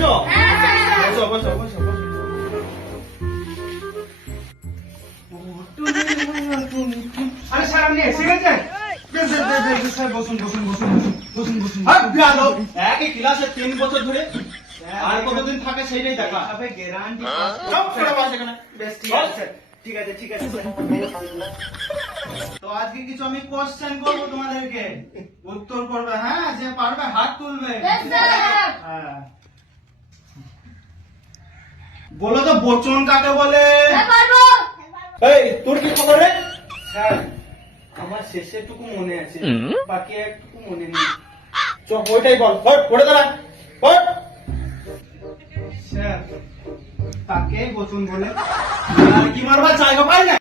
শিখেছো? বসো বসো বসো বসো। আরে স্যার আপনি এসে গেছেন? স্যার বসুন বসুন বসুন বসুন বসুন। আর বেয়াদব, একই ক্লাসে 3 বছর ধরে আর কতদিন থাকে সেইটাই দেখা। সবে গ্যারান্টি। সব ছেড়ে বসে এখানে। বেশ ঠিক আছে স্যার, ঠিক আছে ঠিক আছে স্যার। তো আজকে কিছু আমি কোশ্চেন করবো তোমাদেরকে, উত্তর করবে। হ্যাঁ, যে পারবে হাত তুলবে। হ্যাঁ। বলো তো বচন কাকে বলে? এই তোর কি খবর রে? স্যার আমার শেষেরটুকু মনে আছে, বাকি একটুকু মনে নেই। চল ওইটাই বল। পড়ে দাঁড়া। স্যার তাকে বচন বলে। আর কি মারবা জায়গা পাই না।